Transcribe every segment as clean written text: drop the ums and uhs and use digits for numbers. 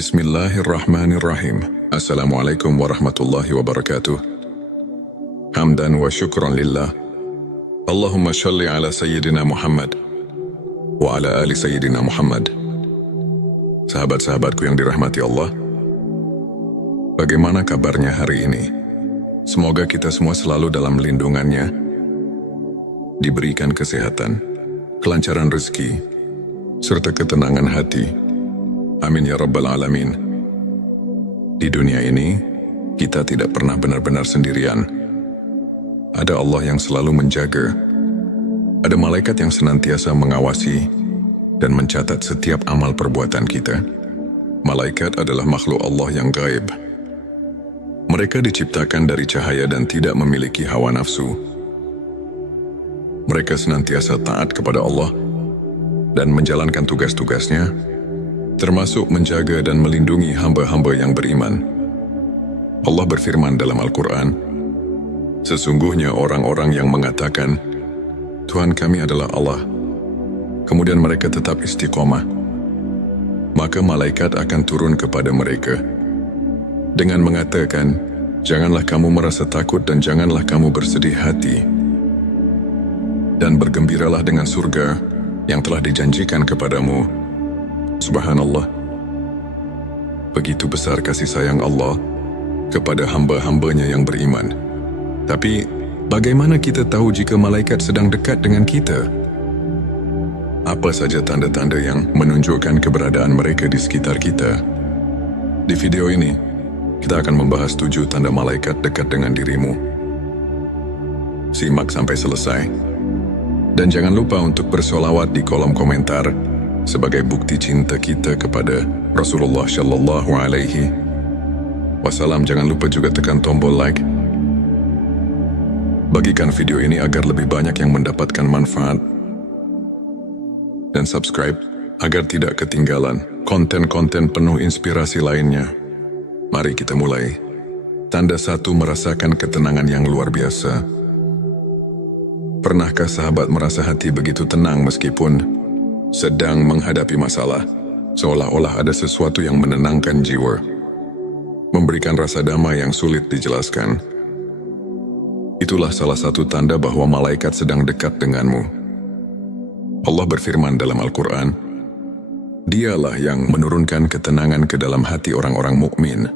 Bismillahirrahmanirrahim. Assalamualaikum warahmatullahi wabarakatuh. Hamdan wa syukran lillah. Allahumma shalli ala Sayyidina Muhammad wa ala ali Sayyidina Muhammad. Sahabat-sahabatku yang dirahmati Allah, bagaimana kabarnya hari ini? Semoga kita semua selalu dalam lindungannya, diberikan kesehatan, kelancaran rezeki, serta ketenangan hati. Amin ya rabbal alamin. Di dunia ini, kita tidak pernah benar-benar sendirian. Ada Allah yang selalu menjaga. Ada malaikat yang senantiasa mengawasi dan mencatat setiap amal perbuatan kita. Malaikat adalah makhluk Allah yang gaib. Mereka diciptakan dari cahaya dan tidak memiliki hawa nafsu. Mereka senantiasa taat kepada Allah dan menjalankan tugas-tugasnya, termasuk menjaga dan melindungi hamba-hamba yang beriman. Allah berfirman dalam Al-Quran, sesungguhnya orang-orang yang mengatakan, Tuhan kami adalah Allah, kemudian mereka tetap istiqomah, maka malaikat akan turun kepada mereka dengan mengatakan, janganlah kamu merasa takut dan janganlah kamu bersedih hati, dan bergembiralah dengan surga yang telah dijanjikan kepadamu. Subhanallah. Begitu besar kasih sayang Allah kepada hamba-hambanya yang beriman. Tapi, bagaimana kita tahu jika malaikat sedang dekat dengan kita? Apa saja tanda-tanda yang menunjukkan keberadaan mereka di sekitar kita? Di video ini, kita akan membahas 7 tanda malaikat dekat dengan dirimu. Simak sampai selesai. Dan jangan lupa untuk bersolawat di kolom komentar sebagai bukti cinta kita kepada Rasulullah Shallallahu Alaihi Wasallam. Jangan lupa juga tekan tombol like. Bagikan video ini agar lebih banyak yang mendapatkan manfaat. Dan subscribe agar tidak ketinggalan konten-konten penuh inspirasi lainnya. Mari kita mulai. Tanda 1, merasakan ketenangan yang luar biasa. Pernahkah sahabat merasa hati begitu tenang meskipun sedang menghadapi masalah, seolah-olah ada sesuatu yang menenangkan jiwa, memberikan rasa damai yang sulit dijelaskan? Itulah salah satu tanda bahwa malaikat sedang dekat denganmu. Allah berfirman dalam Al-Quran, Dialah yang menurunkan ketenangan ke dalam hati orang-orang mukmin,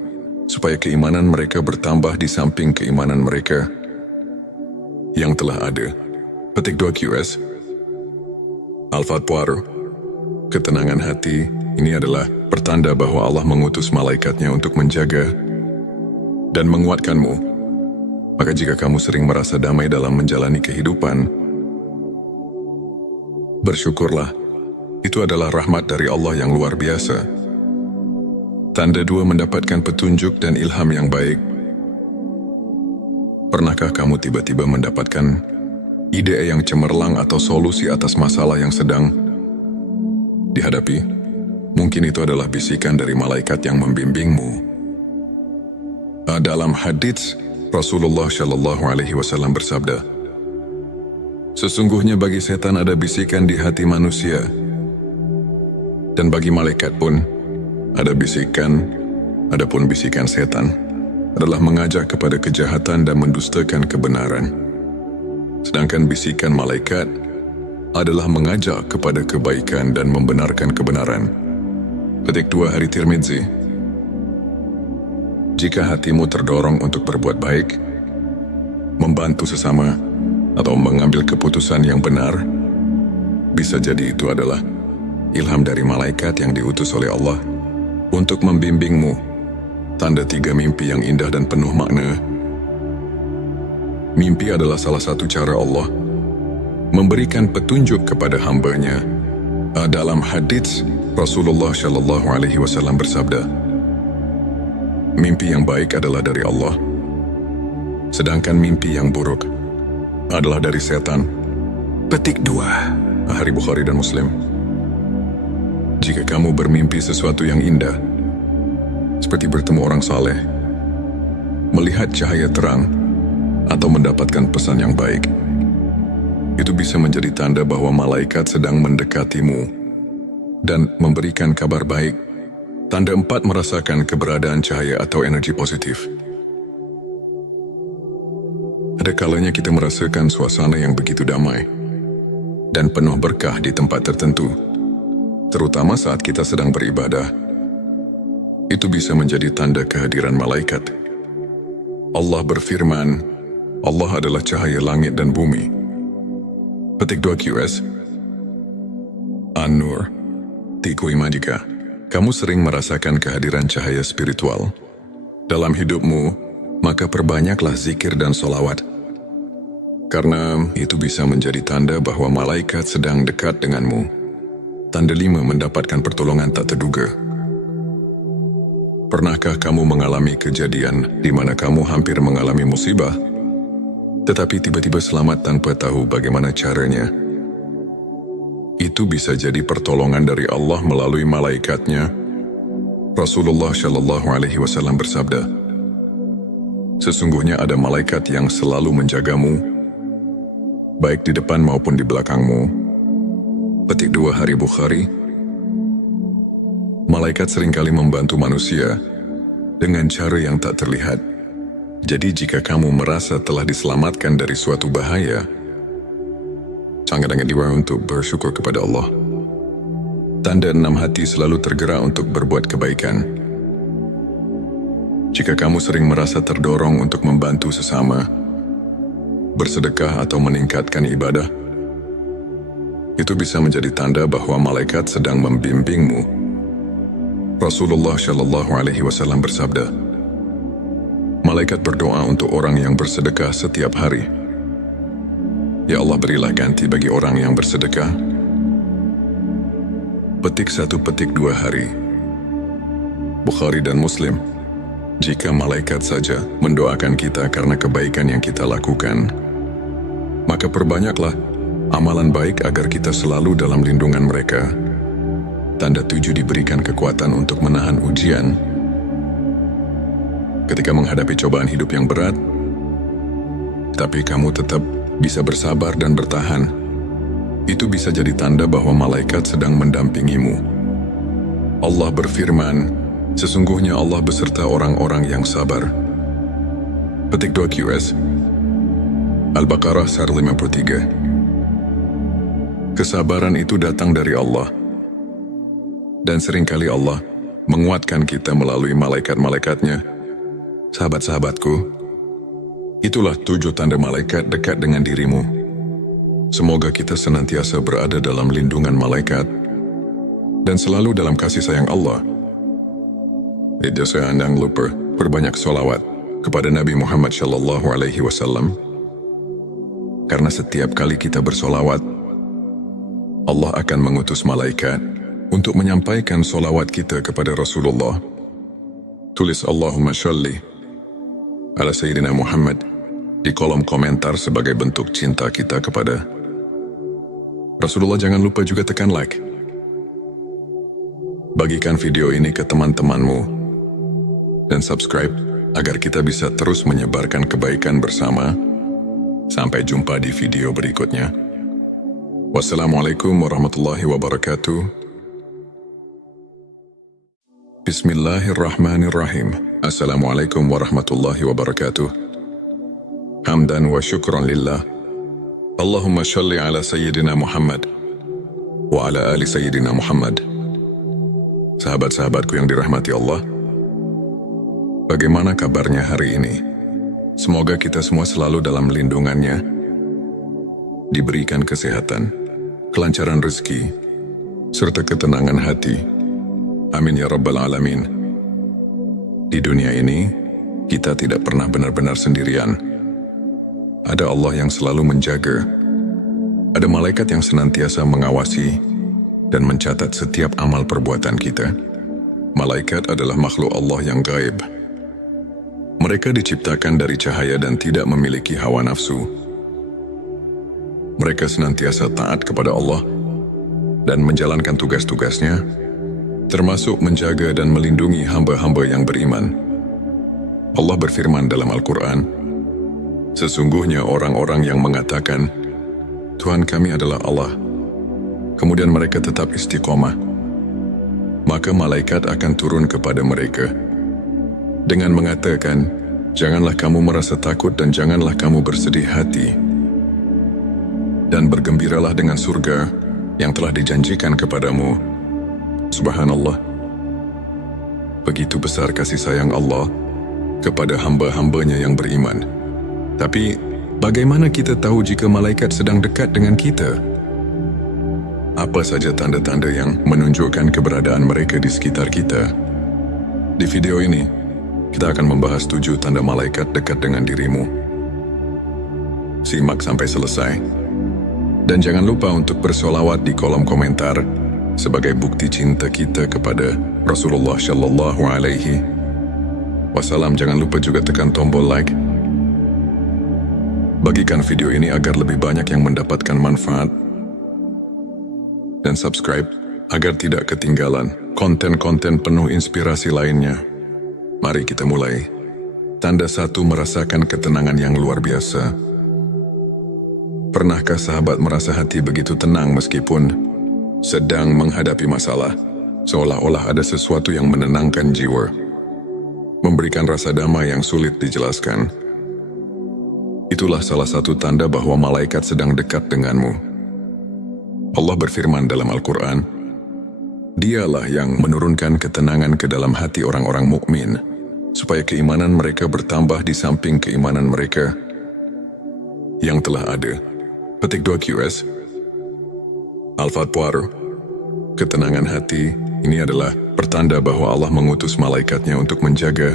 supaya keimanan mereka bertambah di samping keimanan mereka yang telah ada. Petik 2 QS Al-Fatwar. Ketenangan hati ini adalah pertanda bahwa Allah mengutus malaikatnya untuk menjaga dan menguatkanmu. Maka jika kamu sering merasa damai dalam menjalani kehidupan, bersyukurlah. Itu adalah rahmat dari Allah yang luar biasa. Tanda 2, mendapatkan petunjuk dan ilham yang baik. Pernahkah kamu tiba-tiba mendapatkan ide yang cemerlang atau solusi atas masalah yang sedang dihadapi? Mungkin itu adalah bisikan dari malaikat yang membimbingmu. Dalam hadits, Rasulullah Shallallahu Alaihi Wasallam bersabda, sesungguhnya bagi setan ada bisikan di hati manusia, dan bagi malaikat pun ada bisikan. Adapun bisikan setan adalah mengajak kepada kejahatan dan mendustakan kebenaran. Sedangkan bisikan malaikat adalah mengajak kepada kebaikan dan membenarkan kebenaran. Petik 2 Hari Tirmidzi. Jika hatimu terdorong untuk berbuat baik, membantu sesama, atau mengambil keputusan yang benar, bisa jadi itu adalah ilham dari malaikat yang diutus oleh Allah untuk membimbingmu. Tanda 3, mimpi yang indah dan penuh makna. Mimpi adalah salah satu cara Allah memberikan petunjuk kepada hambanya. Dalam hadits, Rasulullah Shallallahu Alaihi Wasallam bersabda, mimpi yang baik adalah dari Allah, sedangkan mimpi yang buruk adalah dari setan. Petik 2 Hari Bukhari dan Muslim. Jika kamu bermimpi sesuatu yang indah, seperti bertemu orang saleh, melihat cahaya terang, atau mendapatkan pesan yang baik, itu bisa menjadi tanda bahwa malaikat sedang mendekatimu dan memberikan kabar baik. Tanda 4, merasakan keberadaan cahaya atau energi positif. Ada kalanya kita merasakan suasana yang begitu damai dan penuh berkah di tempat tertentu, terutama saat kita sedang beribadah. Itu bisa menjadi tanda kehadiran malaikat. Allah berfirman, Allah adalah cahaya langit dan bumi. Petik 2 QS An-Nur 3:5. Jika kamu sering merasakan kehadiran cahaya spiritual dalam hidupmu, maka perbanyaklah zikir dan solawat. Karena itu bisa menjadi tanda bahwa malaikat sedang dekat denganmu. Tanda 5, mendapatkan pertolongan tak terduga. Pernahkah kamu mengalami kejadian di mana kamu hampir mengalami musibah, tetapi tiba-tiba selamat tanpa tahu bagaimana caranya? Itu bisa jadi pertolongan dari Allah melalui malaikatnya. Rasulullah Shallallahu Alaihi Wasallam bersabda, sesungguhnya ada malaikat yang selalu menjagamu, baik di depan maupun di belakangmu. Petik 2 Hari Bukhari. Malaikat seringkali membantu manusia dengan cara yang tak terlihat. Jadi jika kamu merasa telah diselamatkan dari suatu bahaya, sangat-sangat diwajibkan untuk bersyukur kepada Allah. Tanda 6, hati selalu tergerak untuk berbuat kebaikan. Jika kamu sering merasa terdorong untuk membantu sesama, bersedekah atau meningkatkan ibadah, itu bisa menjadi tanda bahwa malaikat sedang membimbingmu. Rasulullah Shallallahu Alaihi Wasallam bersabda, malaikat berdoa untuk orang yang bersedekah setiap hari. Ya Allah, berilah ganti bagi orang yang bersedekah. Petik 1, petik 2 hari. Bukhari dan Muslim. Jika malaikat saja mendoakan kita karena kebaikan yang kita lakukan, maka perbanyaklah amalan baik agar kita selalu dalam lindungan mereka. Tanda 7, diberikan kekuatan untuk menahan ujian. Ketika menghadapi cobaan hidup yang berat, tapi kamu tetap bisa bersabar dan bertahan, itu bisa jadi tanda bahwa malaikat sedang mendampingimu. Allah berfirman, sesungguhnya Allah beserta orang-orang yang sabar. Petik 2 QS Al-Baqarah 53. Kesabaran itu datang dari Allah, dan seringkali Allah menguatkan kita melalui malaikat-malaikatnya. Sahabat-sahabatku, itulah 7 tanda malaikat dekat dengan dirimu. Semoga kita senantiasa berada dalam lindungan malaikat dan selalu dalam kasih sayang Allah. Jangan lupa perbanyak sholawat kepada Nabi Muhammad Shallallahu Alaihi Wasallam. Karena setiap kali kita bersolawat, Allah akan mengutus malaikat untuk menyampaikan sholawat kita kepada Rasulullah. Tulis Allahumma sholli ala Sayyidina Muhammad di kolom komentar sebagai bentuk cinta kita kepada Rasulullah. Jangan lupa juga tekan like. Bagikan video ini ke teman-temanmu dan subscribe agar kita bisa terus menyebarkan kebaikan bersama. Sampai jumpa di video berikutnya. Wassalamualaikum warahmatullahi wabarakatuh. Bismillahirrahmanirrahim. Assalamualaikum warahmatullahi wabarakatuh. Hamdan wa syukran lillah. Allahumma shalli ala Sayyidina Muhammad wa ala ali Sayyidina Muhammad. Sahabat-sahabatku yang dirahmati Allah, bagaimana kabarnya hari ini? Semoga kita semua selalu dalam lindungannya, diberikan kesehatan, kelancaran rezeki, serta ketenangan hati. Amin ya Rabbal Alamin. Di dunia ini, kita tidak pernah benar-benar sendirian. Ada Allah yang selalu menjaga. Ada malaikat yang senantiasa mengawasi dan mencatat setiap amal perbuatan kita. Malaikat adalah makhluk Allah yang gaib. Mereka diciptakan dari cahaya dan tidak memiliki hawa nafsu. Mereka senantiasa taat kepada Allah dan menjalankan tugas-tugasnya, termasuk menjaga dan melindungi hamba-hamba yang beriman. Allah berfirman dalam Al-Quran, sesungguhnya orang-orang yang mengatakan, Tuhan kami adalah Allah, kemudian mereka tetap istiqomah, maka malaikat akan turun kepada mereka dengan mengatakan, "Janganlah kamu merasa takut dan janganlah kamu bersedih hati. Dan bergembiralah dengan surga yang telah dijanjikan kepadamu." Subhanallah. Begitu besar kasih sayang Allah kepada hamba-hambanya yang beriman. Tapi, bagaimana kita tahu jika malaikat sedang dekat dengan kita? Apa saja tanda-tanda yang menunjukkan keberadaan mereka di sekitar kita? Di video ini, kita akan membahas 7 tanda malaikat dekat dengan dirimu. Simak sampai selesai. Dan jangan lupa untuk bersolawat di kolom komentar sebagai bukti cinta kita kepada Rasulullah Shallallahu Alaihi Wasallam. Jangan lupa juga tekan tombol like. Bagikan video ini agar lebih banyak yang mendapatkan manfaat. Dan subscribe agar tidak ketinggalan konten-konten penuh inspirasi lainnya. Mari kita mulai. Tanda 1, merasakan ketenangan yang luar biasa. Pernahkah sahabat merasa hati begitu tenang meskipun sedang menghadapi masalah? Seolah-olah ada sesuatu yang menenangkan jiwa, memberikan rasa damai yang sulit dijelaskan. Itulah salah satu tanda bahwa malaikat sedang dekat denganmu. Allah berfirman dalam Al-Quran, "Dialah yang menurunkan ketenangan ke dalam hati orang-orang mukmin, supaya keimanan mereka bertambah di samping keimanan mereka yang telah ada." Petik 2 QS. Al-Fatwar. Ketenangan hati ini adalah pertanda bahwa Allah mengutus malaikatnya untuk menjaga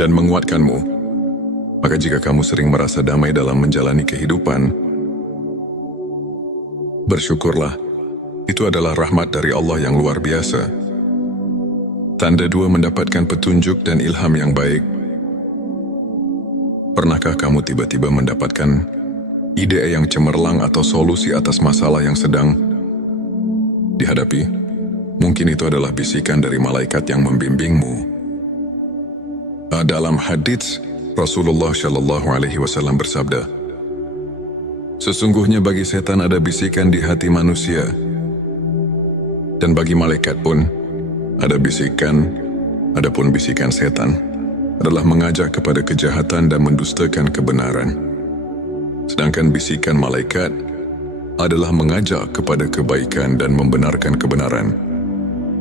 dan menguatkanmu. Maka jika kamu sering merasa damai dalam menjalani kehidupan, bersyukurlah. Itu adalah rahmat dari Allah yang luar biasa. Tanda 2, mendapatkan petunjuk dan ilham yang baik. Pernahkah kamu tiba-tiba mendapatkan ide yang cemerlang atau solusi atas masalah yang sedang dihadapi? Mungkin itu adalah bisikan dari malaikat yang membimbingmu. Dalam hadits, Rasulullah Shallallahu Alaihi Wasallam bersabda, "Sesungguhnya bagi setan ada bisikan di hati manusia, dan bagi malaikat pun ada bisikan. Adapun bisikan setan adalah mengajak kepada kejahatan dan mendustakan kebenaran. Sedangkan bisikan malaikat adalah mengajak kepada kebaikan dan membenarkan kebenaran."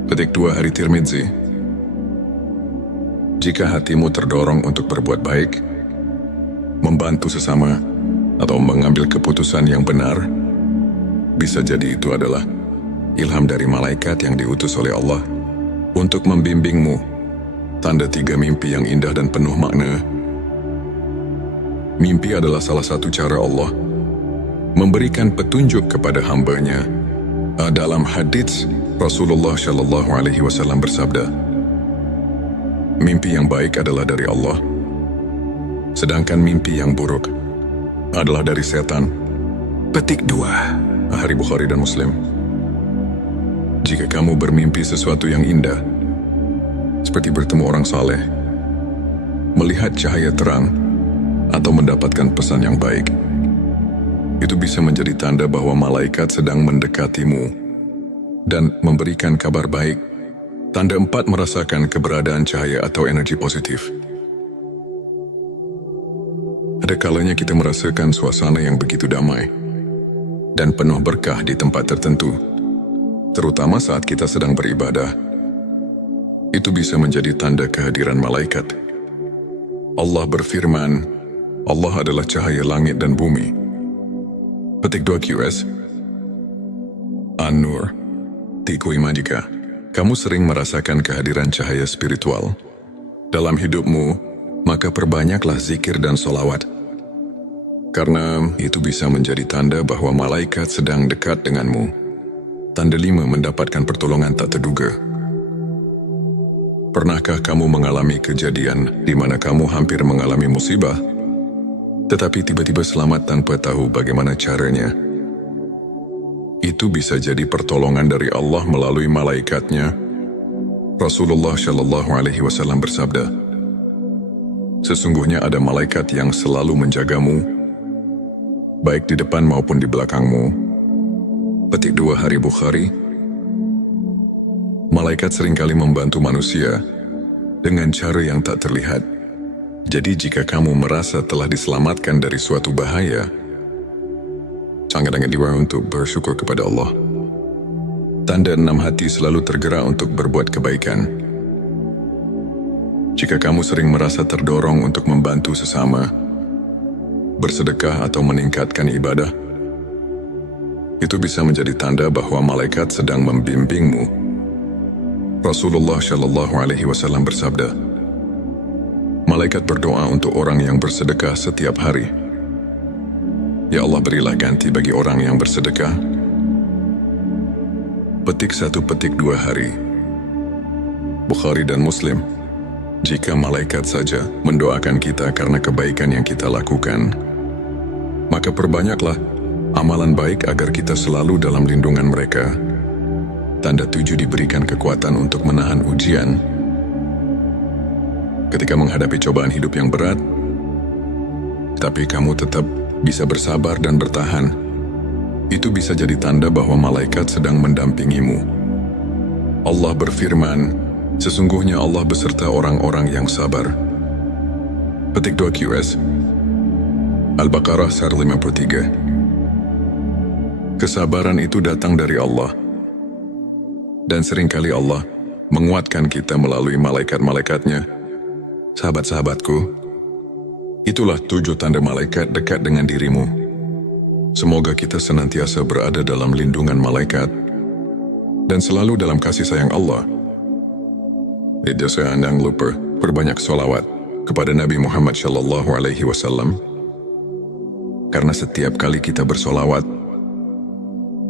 Petik 2 Hari Tirmidzi. Jika hatimu terdorong untuk berbuat baik, membantu sesama, atau mengambil keputusan yang benar, bisa jadi itu adalah ilham dari malaikat yang diutus oleh Allah untuk membimbingmu. Tanda 3, mimpi yang indah dan penuh makna. Mimpi adalah salah satu cara Allah memberikan petunjuk kepada hambanya. Dalam hadits, Rasulullah Shallallahu Alaihi Wasallam bersabda, "Mimpi yang baik adalah dari Allah, sedangkan mimpi yang buruk adalah dari setan." Petik 2 Hari Bukhari dan Muslim. Jika kamu bermimpi sesuatu yang indah, seperti bertemu orang saleh, melihat cahaya terang, atau mendapatkan pesan yang baik, itu bisa menjadi tanda bahwa malaikat sedang mendekatimu dan memberikan kabar baik. Tanda 4, merasakan keberadaan cahaya atau energi positif. Ada kalanya kita merasakan suasana yang begitu damai dan penuh berkah di tempat tertentu, terutama saat kita sedang beribadah. Itu bisa menjadi tanda kehadiran malaikat. Allah berfirman, "Allah adalah cahaya langit dan bumi." Petik 2 QS. An-Nur. Tikui jika kamu sering merasakan kehadiran cahaya spiritual dalam hidupmu, maka perbanyaklah zikir dan solawat. Karena itu bisa menjadi tanda bahwa malaikat sedang dekat denganmu. Tanda 5, mendapatkan pertolongan tak terduga. Pernahkah kamu mengalami kejadian di mana kamu hampir mengalami musibah, tetapi tiba-tiba selamat tanpa tahu bagaimana caranya? Itu bisa jadi pertolongan dari Allah melalui malaikatnya. Rasulullah Shallallahu Alaihi Wasallam bersabda, "Sesungguhnya ada malaikat yang selalu menjagamu, baik di depan maupun di belakangmu." Petik 2 Hari Bukhari. Malaikat seringkali membantu manusia dengan cara yang tak terlihat. Jadi jika kamu merasa telah diselamatkan dari suatu bahaya, sangat-sangat diwajibkan untuk bersyukur kepada Allah. Tanda 6 hati selalu tergerak untuk berbuat kebaikan. Jika kamu sering merasa terdorong untuk membantu sesama, bersedekah atau meningkatkan ibadah, itu bisa menjadi tanda bahwa malaikat sedang membimbingmu. Rasulullah Shallallahu Alaihi Wasallam bersabda, malaikat berdoa untuk orang yang bersedekah setiap hari. Ya Allah, berilah ganti bagi orang yang bersedekah. Petik 1, petik 2 hari. Bukhari dan Muslim. Jika malaikat saja mendoakan kita karena kebaikan yang kita lakukan, maka perbanyaklah amalan baik agar kita selalu dalam lindungan mereka. Tanda 7, diberikan kekuatan untuk menahan ujian. Ketika menghadapi cobaan hidup yang berat, tapi kamu tetap bisa bersabar dan bertahan, itu bisa jadi tanda bahwa malaikat sedang mendampingimu. Allah berfirman, sesungguhnya Allah beserta orang-orang yang sabar. Petik 2 QS Al-Baqarah 53. Kesabaran itu datang dari Allah. Dan seringkali Allah menguatkan kita melalui malaikat-malaikatnya. Sahabat-sahabatku, itulah 7 tanda malaikat dekat dengan dirimu. Semoga kita senantiasa berada dalam lindungan malaikat dan selalu dalam kasih sayang Allah. Jangan lupa perbanyak sholawat kepada Nabi Muhammad Shallallahu Alaihi Wasallam. Karena setiap kali kita bersolawat,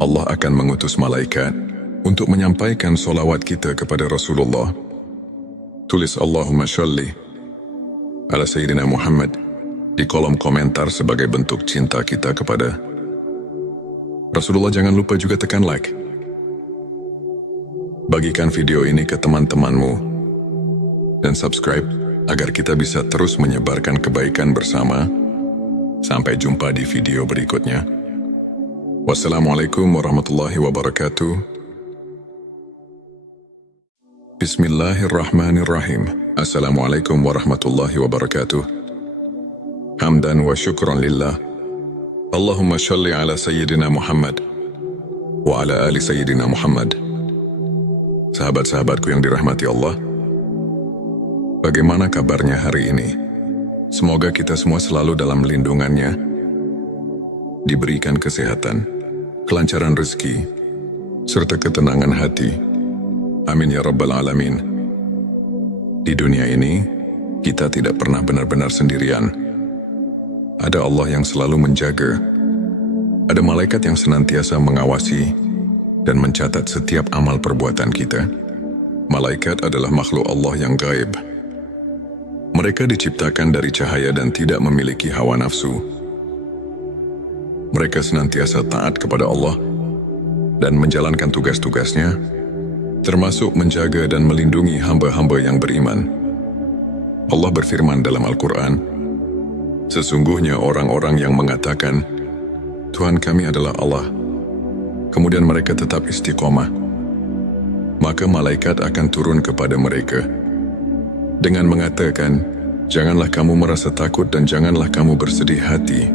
Allah akan mengutus malaikat untuk menyampaikan solawat kita kepada Rasulullah. Tulis Allahumma sholli ala Sayyidina Muhammad di kolom komentar sebagai bentuk cinta kita kepada Rasulullah. Jangan lupa juga tekan like. Bagikan video ini ke teman-temanmu dan subscribe agar kita bisa terus menyebarkan kebaikan bersama. Sampai jumpa di video berikutnya. Wassalamualaikum warahmatullahi wabarakatuh. Bismillahirrahmanirrahim. Assalamualaikum warahmatullahi wabarakatuh. Hamdan wa syukran lillah. Allahumma sholli ala Sayyidina Muhammad wa ala ali Sayyidina Muhammad. Sahabat-sahabatku yang dirahmati Allah, bagaimana kabarnya hari ini? Semoga kita semua selalu dalam lindungannya, diberikan kesehatan, kelancaran rezeki, serta ketenangan hati. Amin ya Rabbal Alamin. Di dunia ini, kita tidak pernah benar-benar sendirian. Ada Allah yang selalu menjaga. Ada malaikat yang senantiasa mengawasi dan mencatat setiap amal perbuatan kita. Malaikat adalah makhluk Allah yang gaib. Mereka diciptakan dari cahaya dan tidak memiliki hawa nafsu. Mereka senantiasa taat kepada Allah dan menjalankan tugas-tugasnya, termasuk menjaga dan melindungi hamba-hamba yang beriman. Allah berfirman dalam Al-Quran, sesungguhnya orang-orang yang mengatakan, Tuhan kami adalah Allah, kemudian mereka tetap istiqomah, maka malaikat akan turun kepada mereka dengan mengatakan, janganlah kamu merasa takut dan janganlah kamu bersedih hati,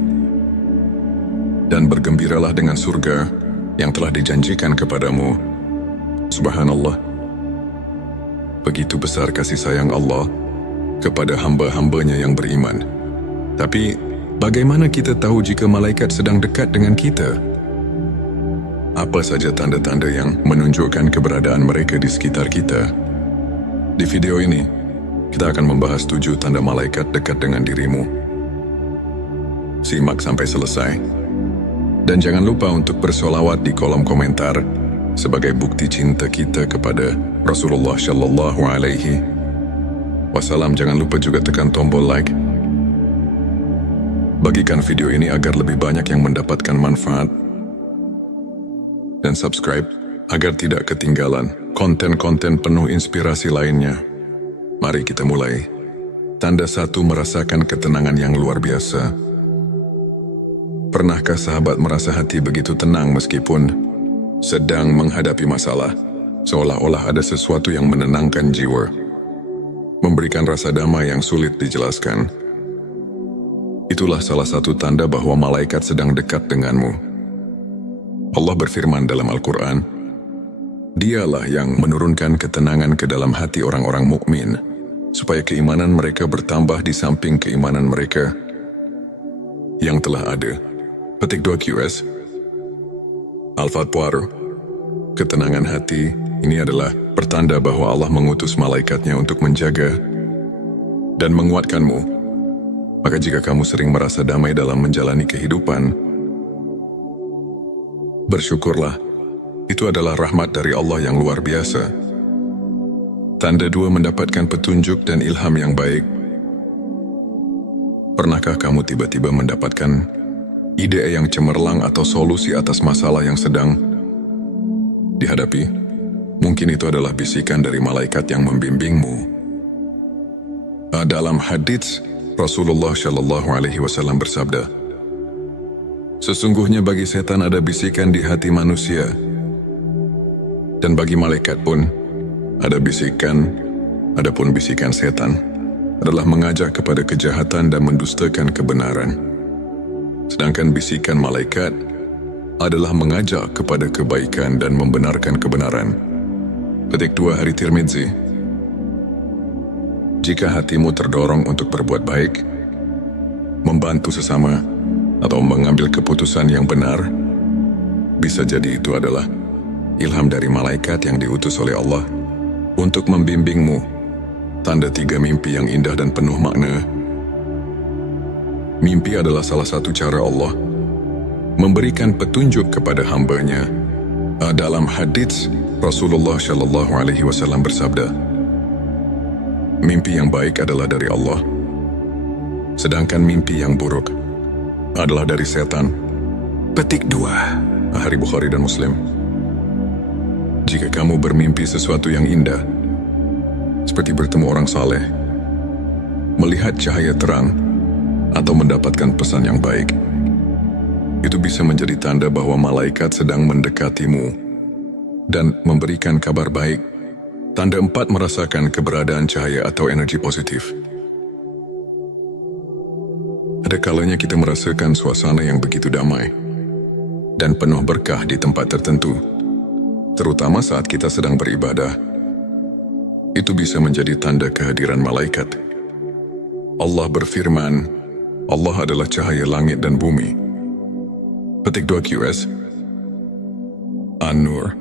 dan bergembiralah dengan surga yang telah dijanjikan kepadamu. Subhanallah. Begitu besar kasih sayang Allah kepada hamba-hambanya yang beriman. Tapi, bagaimana kita tahu jika malaikat sedang dekat dengan kita? Apa saja tanda-tanda yang menunjukkan keberadaan mereka di sekitar kita? Di video ini, kita akan membahas 7 tanda malaikat dekat dengan dirimu. Simak sampai selesai. Dan jangan lupa untuk bersolawat di kolom komentar sebagai bukti cinta kita kepada Rasulullah Shallallahu Alaihi Wasallam. Jangan lupa juga tekan tombol like. Bagikan video ini agar lebih banyak yang mendapatkan manfaat. Dan subscribe agar tidak ketinggalan konten-konten penuh inspirasi lainnya. Mari kita mulai. Tanda 1, merasakan ketenangan yang luar biasa. Pernahkah sahabat merasa hati begitu tenang meskipun sedang menghadapi masalah? seolah-olah ada sesuatu yang menenangkan jiwa, memberikan rasa damai yang sulit dijelaskan. Itulah salah satu tanda bahwa malaikat sedang dekat denganmu. Allah berfirman dalam Al-Quran, Dialah yang menurunkan ketenangan ke dalam hati orang-orang mukmin, supaya keimanan mereka bertambah di samping keimanan mereka yang telah ada. Petik 2 QS. Al-Fatwar, ketenangan hati ini adalah pertanda bahwa Allah mengutus malaikatnya untuk menjaga dan menguatkanmu. Maka jika kamu sering merasa damai dalam menjalani kehidupan, bersyukurlah. Itu adalah rahmat dari Allah yang luar biasa. Tanda 2, mendapatkan petunjuk dan ilham yang baik. Pernahkah kamu tiba-tiba mendapatkan ide yang cemerlang atau solusi atas masalah yang sedang dihadapi? Mungkin itu adalah bisikan dari malaikat yang membimbingmu. Dalam hadits, Rasulullah Shallallahu Alaihi Wasallam bersabda, sesungguhnya bagi setan ada bisikan di hati manusia, dan bagi malaikat pun ada bisikan. Adapun bisikan setan adalah mengajak kepada kejahatan dan mendustakan kebenaran. Sedangkan bisikan malaikat adalah mengajak kepada kebaikan dan membenarkan kebenaran. Petik 2 Hari Tirmidzi. Jika hatimu terdorong untuk berbuat baik, membantu sesama, atau mengambil keputusan yang benar, bisa jadi itu adalah ilham dari malaikat yang diutus oleh Allah untuk membimbingmu. Tanda 3, mimpi yang indah dan penuh makna. Mimpi adalah salah satu cara Allah memberikan petunjuk kepada hamba-Nya. Dalam hadits, Rasulullah Shallallahu Alaihi Wasallam bersabda, mimpi yang baik adalah dari Allah, sedangkan mimpi yang buruk adalah dari setan. Petik 2 Hari Bukhari dan Muslim. Jika kamu bermimpi sesuatu yang indah, seperti bertemu orang saleh, melihat cahaya terang, atau mendapatkan pesan yang baik, itu bisa menjadi tanda bahwa malaikat sedang mendekatimu dan memberikan kabar baik. Tanda 4, merasakan keberadaan cahaya atau energi positif. Ada kalanya kita merasakan suasana yang begitu damai dan penuh berkah di tempat tertentu, terutama saat kita sedang beribadah. Itu bisa menjadi tanda kehadiran malaikat. Allah berfirman, Allah adalah cahaya langit dan bumi. Petik 2 QS. An-Nur.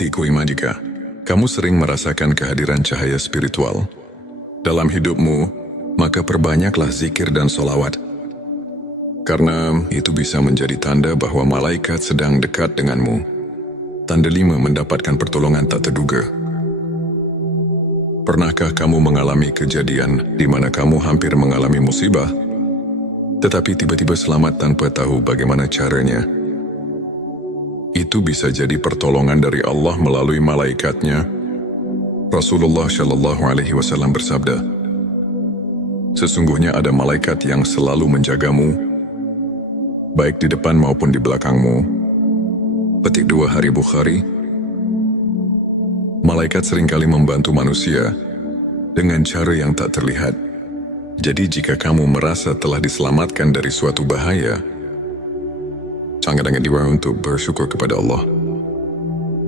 Tiku Ima. Jika kamu sering merasakan kehadiran cahaya spiritual dalam hidupmu, maka perbanyaklah zikir dan solawat. Karena itu bisa menjadi tanda bahwa malaikat sedang dekat denganmu. Tanda 5, mendapatkan pertolongan tak terduga. Pernahkah kamu mengalami kejadian di mana kamu hampir mengalami musibah, tetapi tiba-tiba selamat tanpa tahu bagaimana caranya? Itu bisa jadi pertolongan dari Allah melalui malaikatnya. Rasulullah Shallallahu Alaihi Wasallam bersabda, sesungguhnya ada malaikat yang selalu menjagamu, baik di depan maupun di belakangmu. Petik 2 Hari Bukhari. Malaikat seringkali membantu manusia dengan cara yang tak terlihat. Jadi jika kamu merasa telah diselamatkan dari suatu bahaya, sangat diwajib untuk bersyukur kepada Allah.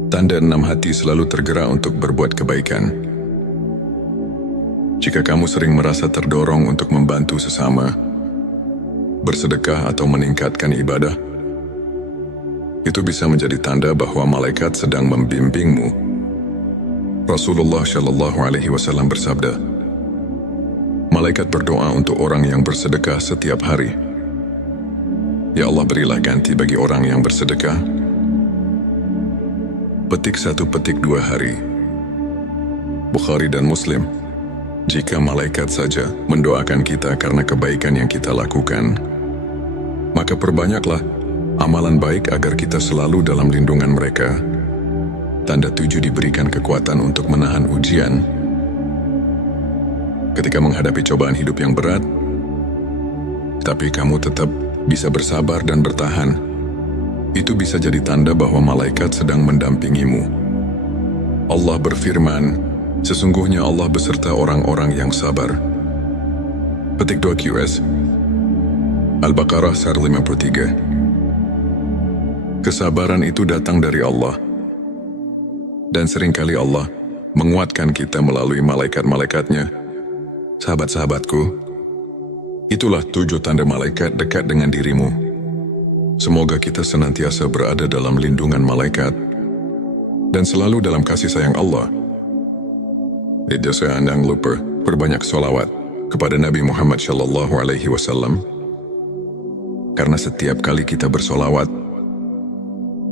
Tanda 6, hati selalu tergerak untuk berbuat kebaikan. Jika kamu sering merasa terdorong untuk membantu sesama, bersedekah atau meningkatkan ibadah, itu bisa menjadi tanda bahwa malaikat sedang membimbingmu. Rasulullah Shallallahu Alaihi Wasallam bersabda, malaikat berdoa untuk orang yang bersedekah setiap hari. Ya Allah, berilah ganti bagi orang yang bersedekah. Petik 1, petik 2 Hari Bukhari dan Muslim. Jika malaikat saja mendoakan kita karena kebaikan yang kita lakukan, maka perbanyaklah amalan baik agar kita selalu dalam lindungan mereka. Tanda 7, diberikan kekuatan untuk menahan ujian. Ketika menghadapi cobaan hidup yang berat, tapi kamu tetap bisa bersabar dan bertahan, itu bisa jadi tanda bahwa malaikat sedang mendampingimu. Allah berfirman, sesungguhnya Allah beserta orang-orang yang sabar. Petik 2 QS Al-Baqarah 153. Kesabaran itu datang dari Allah. Dan seringkali Allah menguatkan kita melalui malaikat-malaikatnya. Sahabat-sahabatku, itulah 7 tanda malaikat dekat dengan dirimu. Semoga kita senantiasa berada dalam lindungan malaikat dan selalu dalam kasih sayang Allah. Jangan lupa perbanyak sholawat kepada Nabi Muhammad SAW. Karena setiap kali kita bersolawat,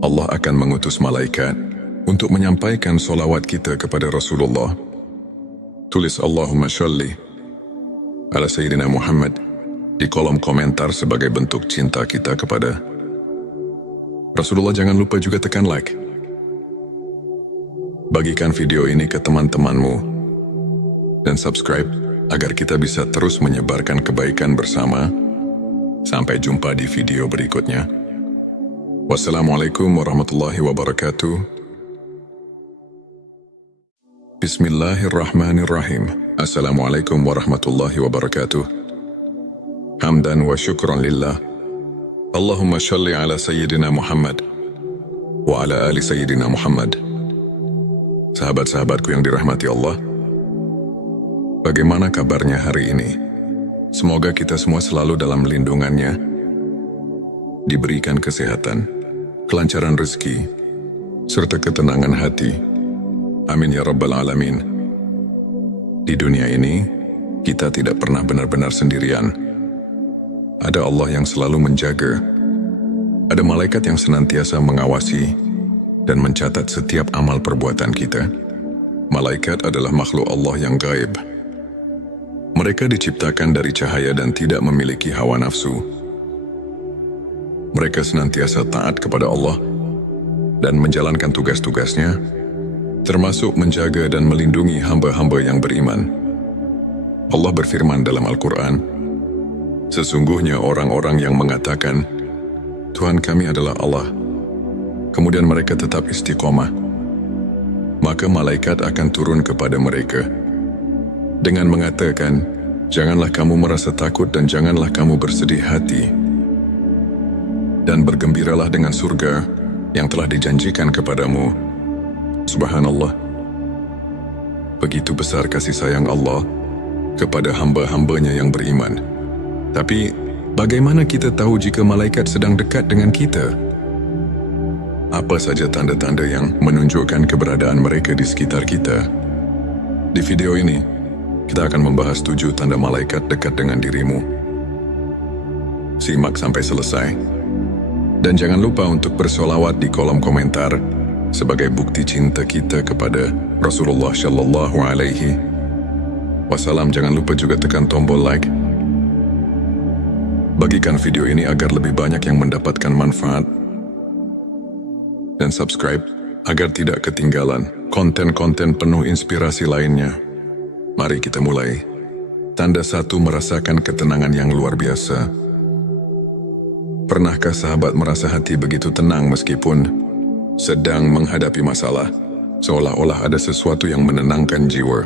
Allah akan mengutus malaikat untuk menyampaikan solawat kita kepada Rasulullah. Tulis Allahumma sholli ala Sayyidina Muhammad di kolom komentar sebagai bentuk cinta kita kepada Rasulullah. Jangan lupa juga tekan like. Bagikan video ini ke teman-temanmu dan subscribe agar kita bisa terus menyebarkan kebaikan bersama. Sampai jumpa di video berikutnya. Wassalamualaikum warahmatullahi wabarakatuh. Bismillahirrahmanirrahim. Assalamualaikum warahmatullahi wabarakatuh. Hamdan wa syukran lillah. Allahumma shalli ala Sayyidina Muhammad wa ala ali Sayyidina Muhammad. Sahabat-sahabatku yang dirahmati Allah, bagaimana kabarnya hari ini? Semoga kita semua selalu dalam lindungannya, diberikan kesehatan, kelancaran rezeki, serta ketenangan hati. Amin ya rabbal alamin. Di dunia ini, kita tidak pernah benar-benar sendirian. Ada Allah yang selalu menjaga. Ada malaikat yang senantiasa mengawasi dan mencatat setiap amal perbuatan kita. Malaikat adalah makhluk Allah yang gaib. Mereka diciptakan dari cahaya dan tidak memiliki hawa nafsu. Mereka senantiasa taat kepada Allah dan menjalankan tugas-tugasnya, termasuk menjaga dan melindungi hamba-hamba yang beriman. Allah berfirman dalam Al-Quran, sesungguhnya orang-orang yang mengatakan, Tuhan kami adalah Allah, kemudian mereka tetap istiqomah, maka malaikat akan turun kepada mereka dengan mengatakan, janganlah kamu merasa takut dan janganlah kamu bersedih hati, dan bergembiralah dengan surga yang telah dijanjikan kepadamu. Subhanallah. Begitu besar kasih sayang Allah kepada hamba-hambanya yang beriman. Tapi, bagaimana kita tahu jika malaikat sedang dekat dengan kita? Apa saja tanda-tanda yang menunjukkan keberadaan mereka di sekitar kita? Di video ini, kita akan membahas 7 tanda malaikat dekat dengan dirimu. Simak sampai selesai. Dan jangan lupa untuk bersolawat di kolom komentar sebagai bukti cinta kita kepada Rasulullah Shallallahu Alaihi Wasallam. Jangan lupa juga tekan tombol like. Bagikan video ini agar lebih banyak yang mendapatkan manfaat. Dan subscribe agar tidak ketinggalan konten-konten penuh inspirasi lainnya. Mari kita mulai. Tanda 1, merasakan ketenangan yang luar biasa. Pernahkah sahabat merasa hati begitu tenang meskipun sedang menghadapi masalah? Seolah-olah ada sesuatu yang menenangkan jiwa,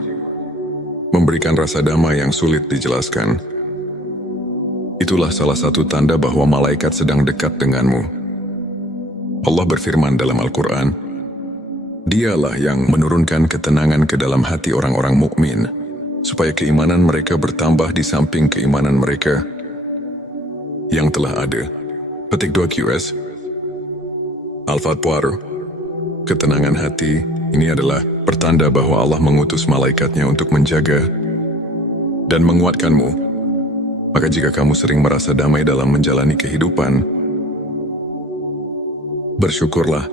memberikan rasa damai yang sulit dijelaskan. Itulah salah satu tanda bahwa malaikat sedang dekat denganmu. Allah berfirman dalam Al-Quran, Dialah yang menurunkan ketenangan ke dalam hati orang-orang mukmin, supaya keimanan mereka bertambah di samping keimanan mereka yang telah ada. Petik 2 QS Al-Fatwar. Ketenangan hati ini adalah pertanda bahwa Allah mengutus malaikatnya untuk menjaga dan menguatkanmu. Maka jika kamu sering merasa damai dalam menjalani kehidupan, bersyukurlah.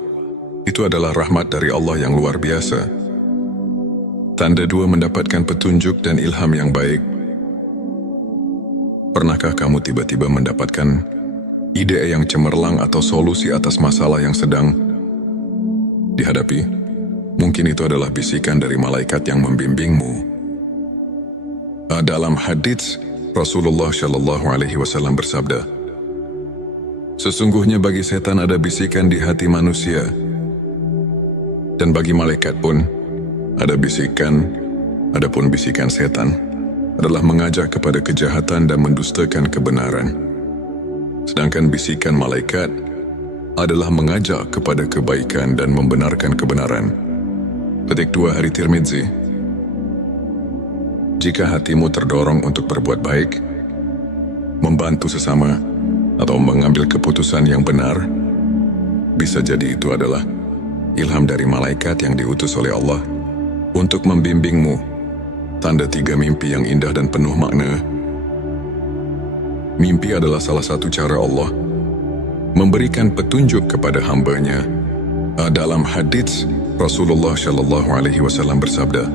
Itu adalah rahmat dari Allah yang luar biasa. Tanda 2, mendapatkan petunjuk dan ilham yang baik. Pernahkah kamu tiba-tiba mendapatkan ide yang cemerlang atau solusi atas masalah yang sedang dihadapi? Mungkin itu adalah bisikan dari malaikat yang membimbingmu. Dalam hadits, Rasulullah Shallallahu Alaihi Wasallam bersabda, sesungguhnya bagi setan ada bisikan di hati manusia, dan bagi malaikat pun ada bisikan, adapun bisikan setan adalah mengajak kepada kejahatan dan mendustakan kebenaran. Sedangkan bisikan malaikat adalah mengajak kepada kebaikan dan membenarkan kebenaran. Petik 2 Hari Tirmidzi. Jika hatimu terdorong untuk berbuat baik, membantu sesama, atau mengambil keputusan yang benar, bisa jadi itu adalah ilham dari malaikat yang diutus oleh Allah untuk membimbingmu. Tanda 3 mimpi yang indah dan penuh makna. Mimpi adalah salah satu cara Allah memberikan petunjuk kepada hamba-Nya. Dalam hadits, Rasulullah SAW bersabda,